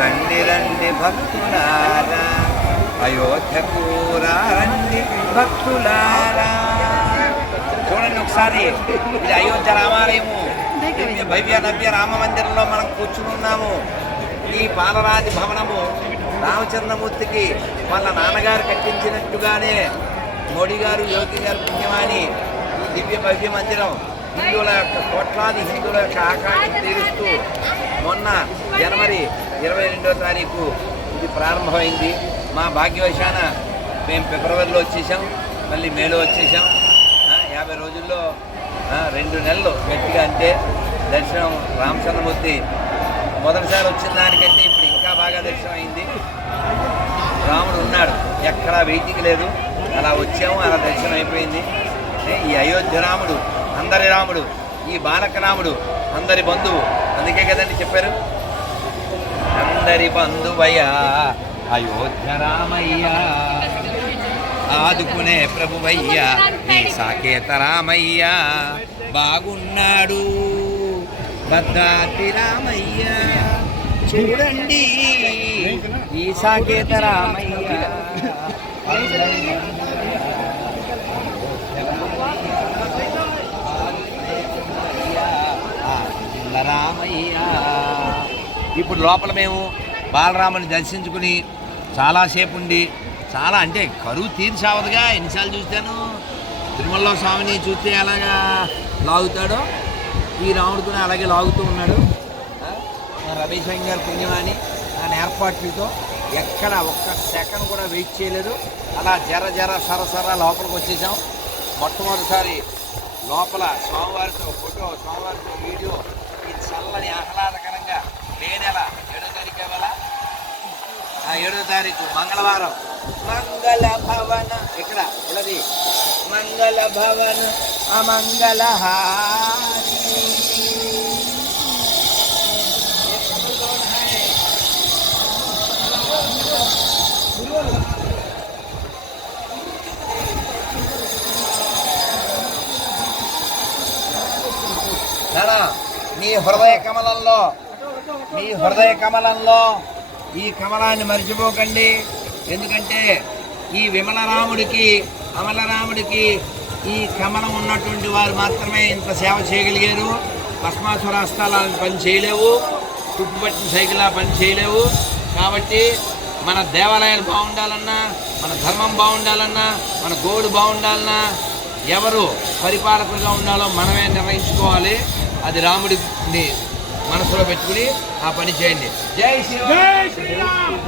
రండి రండి భక్తులారా. అయోధ్యకు రండి భక్తులారా. చూడండి ఒకసారి ఇది అయోధ్య రామాలయము. భవ్య నవ్య రామ మందిరంలో మనం కూర్చుని ఉన్నాము. ఈ పాలరాజు భవనము రామచంద్రమూర్తికి వాళ్ళ నాన్నగారు కట్టించినట్టుగానే మోడీ గారు యోగి గారు పుణ్యమాని దివ్య భవ్య మందిరం హిందువుల యొక్క కోట్లాది హిందువుల యొక్క ఆకాంక్ష తీరుస్తూ మొన్న జనవరి ఇరవై రెండో తారీఖు ఇది ప్రారంభమైంది. మా భాగ్యవశాన మేము ఫిబ్రవరిలో వచ్చేసాం మళ్ళీ మేలో వచ్చేసాం యాభై రోజుల్లో రెండు నెలలు గట్టిగా అంటే దర్శనం రామచంద్రమూర్తి మొదటిసారి వచ్చిన దానికంటే ఇప్పుడు ఇంకా బాగా దర్శనం అయింది రాముడు ఉన్నాడు ఎక్కడా వెయిటింగ్ లేదు. అలా వచ్చాము అలా దర్శనం అయిపోయింది ఏ, ఈ అయోధ్య రాముడు అందరి రాముడు ఈ బాలక రాముడు అందరి బంధువు. అందుకే కదండి చెప్పారు? అందరి బంధువయ్యా అయోధ్య రామయ్య ఆదుకునే ప్రభువయ్య ఈ సాకేత రామయ్య బాగున్నాడు. భద్రాద్రి రామయ్య చూడండి ఈ సాకేత రామయ్య. ఇప్పుడు లోపల మేము బాలరాముని దర్శించుకుని చాలాసేపు ఉండి చాలా అంటే కరువు తీర్చావదుగా ఎన్నిసార్లు చూస్తాను తిరుమలలో స్వామిని చూస్తే ఎలాగా లాగుతాడో? ఈ రాముడు కూడా అలాగే లాగుతూ ఉన్నాడు. రమేష్ అయ్య గారు పుణ్యమాని ఆయన ఏర్పాట్లతో ఎక్కడ ఒక్క సెకండ్ కూడా వెయిట్ చేయలేదు. అలా జర జర సర సర లోపలికి వచ్చేసాం. మొట్టమొదటిసారి లోపల స్వామివారితో ఫోటో స్వామివారితో వీడియో చల్లని ఆహ్లాదకరంగా మే నెల ఏడో తారీఖు వేళ ఆ ఏడో తారీఖు మంగళవారం. మంగళ భవన ఇక్కడ ఇలాది మంగళ భవన. అమంగళ నీ హృదయ కమలంలో మీ హృదయ కమలంలో ఈ కమలాన్ని మర్చిపోకండి. ఎందుకంటే ఈ విమలరాముడికి అమలరాముడికి ఈ కమలం ఉన్నటువంటి వారు మాత్రమే ఇంత సేవ చేయగలిగారు. భస్మాసుర హస్తాలను పని చేయలేవు తుప్పుపట్టిన సైకిల్ పని చేయలేవు. కాబట్టి మన దేవాలయాలు బాగుండాలన్నా మన ధర్మం బాగుండాలన్నా మన గోడు బాగుండాలన్నా ఎవరు పరిపాలకులుగా ఉండాలో మనమే నిర్ణయించుకోవాలి. అది రాముడిని మనసులో పెట్టుకుని ఆ పని చేయండి. జై శ్రీరామ్.